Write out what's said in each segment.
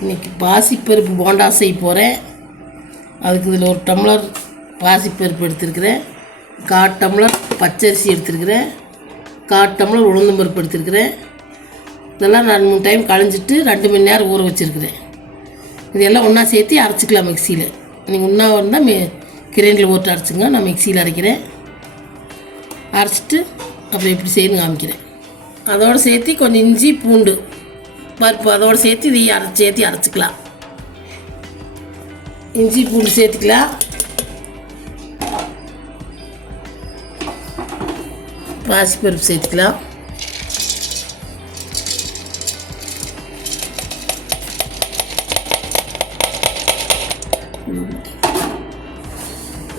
இன்றைக்கி பாசிப்பருப்பு போண்டா செய்ய போகிறேன் அதுக்கு இதில் ஒரு டம்ளர் பாசிப்பருப்பு எடுத்துருக்கிறேன். கால் டம்ளர் பச்சரிசி எடுத்துருக்கிறேன். கால் டம்ளர் உளுந்தம்பருப்பு எடுத்துருக்கிறேன். இதெல்லாம் நான் மூணு டைம் களைஞ்சிட்டு ரெண்டு மணி நேரம் ஊற வச்சுருக்கிறேன். இதெல்லாம் ஒன்றா சேர்த்து அரைச்சிக்கலாம் மிக்சியில். நீங்கள் ஒன்றா இருந்தால் மே கிரைண்டில் போட்டு அரைச்சிங்க. நான் மிக்சியில் அரைக்கிறேன். அரைச்சிட்டு அப்புறம் எப்படி செய்யணும் காமிக்கிறேன். அதோடு சேர்த்து கொஞ்சம் இஞ்சி பூண்டு பருப்பு அதோடு சேர்த்து இதையும் அரைச்சி சேர்த்து அரைச்சிக்கலாம் இஞ்சி பூண்டு சேர்த்துக்கலாம் பாசிப்பருப்பு சேர்த்துக்கலாம்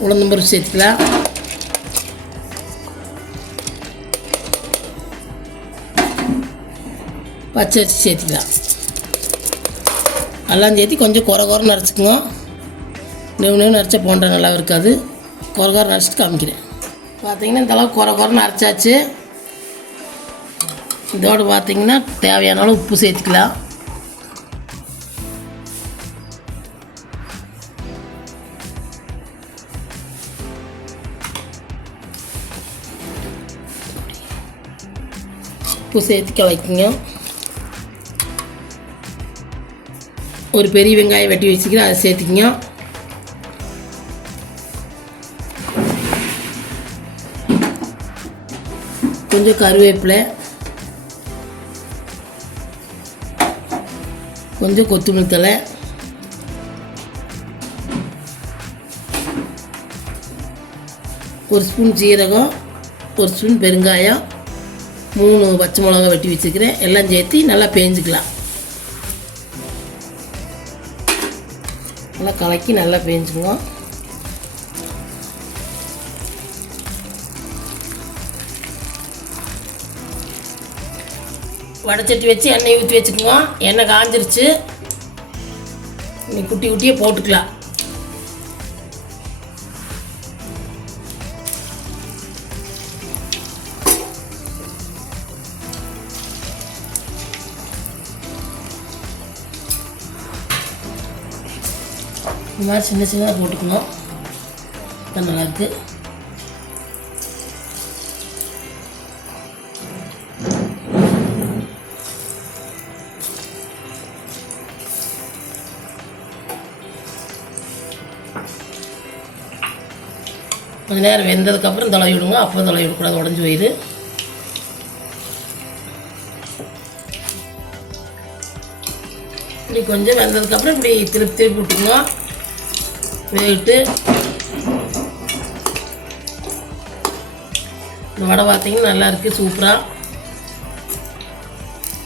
உளுந்தம்பருப்பு சேர்த்துக்கலாம் பச்சரிசி சேர்த்திக்கலாம். எல்லாம் சேர்த்து கொஞ்சம் குறை குறை நரைச்சிக்குங்க நெவு நிவு நரைச்சா போண்டா நல்லா இருக்காது. குறை குறை நரைச்சிட்டு காமிக்கிறேன். பார்த்தீங்கன்னா இந்த அளவுக்கு குறை குறை நரைச்சாச்சு இதோடு பார்த்தீங்கன்னா தேவையான அளவு உப்பு சேர்த்துக்கலாம். உப்பு சேர்த்து கலக்குங்க. ஒரு பெரிய வெங்காயம் வெட்டி வச்சுக்கிறேன் அதை சேர்த்துக்கிங்க. கொஞ்சம் கருவேப்பிலை. கொஞ்சம் கொத்தமல்லி தழை. ஒரு ஸ்பூன் ஜீரகம் ஒரு ஸ்பூன் பெருங்காயம் மூணு பச்சை மிளகா வெட்டி வச்சுக்கிறேன். எல்லாம் சேர்த்து நல்லா பேஞ்சுக்கலாம். நல்லா கலக்கி நல்லா பேஞ்சுங்க வடைச்சட்டி வச்சு எண்ணெய் ஊற்றி வச்சுக்கோங்க. எண்ணெய் காஞ்சிருச்சு. நீ குட்டி குட்டியே போட்டுக்கலாம். இந்த மாதிரி சின்ன சின்னதாக போட்டுக்கணும். இப்போ நல்லாயிருக்கு கொஞ்ச நேரம் வெந்ததுக்கப்புறம் தொலை விடுங்க. அப்போ தொலை விடக்கூடாது. உடஞ்சி போயிடு இப்படி கொஞ்சம் வெந்ததுக்கப்புறம் இப்படி திருப்பி திருப்பி விட்டுங்க வேவிட்டு இந்த வடை பார்த்தீங்கன்னா நல்லாயிருக்கு சூப்பராக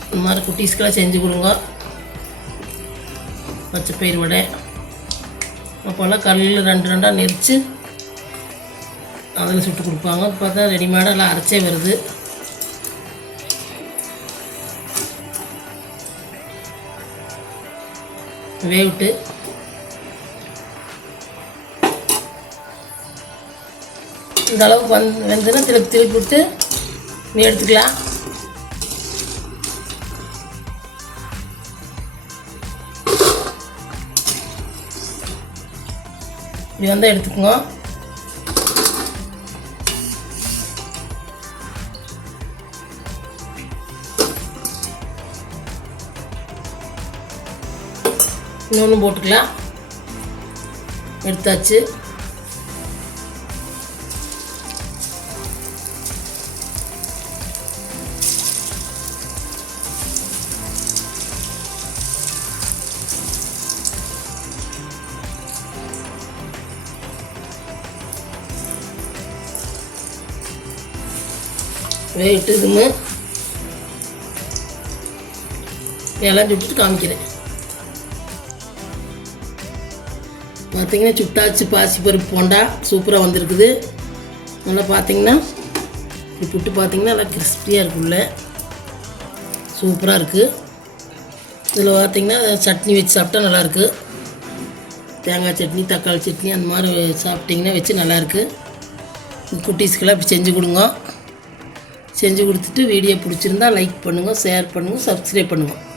இந்த மாதிரி குட்டீஸ்க்கெல்லாம் செஞ்சு கொடுங்க. பச்சை பயிர் வடை. அப்போல்லாம் கல்லில் ரெண்டு ரெண்டாக நெரிச்சு அதில் சுட்டு கொடுப்பாங்க. பார்த்தா ரெடிமேடாக எல்லாம் அரைச்சே வருது. வேவிட்டு இந்த அளவுக்கு வந்து வெந்ததுன்னா திருப்பி திருப்பி விட்டு நீ எடுத்துக்கலாம். இப்படி வந்தால் எடுத்துக்கோங்க. இன்னொன்று போட்டுக்கலாம். எடுத்தாச்சு. வெயிட்டு எல்லாம் சுட்டுட்டு காமிக்கிறேன். பார்த்தீங்கன்னா சுட்டாச்சு பாசிப்பருப்பு போண்டா சூப்பராக வந்திருக்குது. நல்லா பார்த்தீங்கன்னா இப்படி புட்டு பார்த்தீங்கன்னா நல்லா கிறிஸ்பியாக இருக்குல்ல சூப்பராக இருக்குது இதில் பார்த்தீங்கன்னா சட்னி வச்சு சாப்பிட்டா நல்லாயிருக்கு தேங்காய் சட்னி தக்காளி சட்னி அந்த மாதிரி சாப்பிட்டிங்கன்னா வச்சு நல்லாயிருக்கு குட்டீஸ்க்கெல்லாம் இப்படி செஞ்சு கொடுங்க. செஞ்சு கொடுத்துட்டு வீடியோ பிடிச்சிருந்தா லைக் பண்ணுங்கள் ஷேர் பண்ணுங்கள் சப்ஸ்கிரைப் பண்ணுங்கள்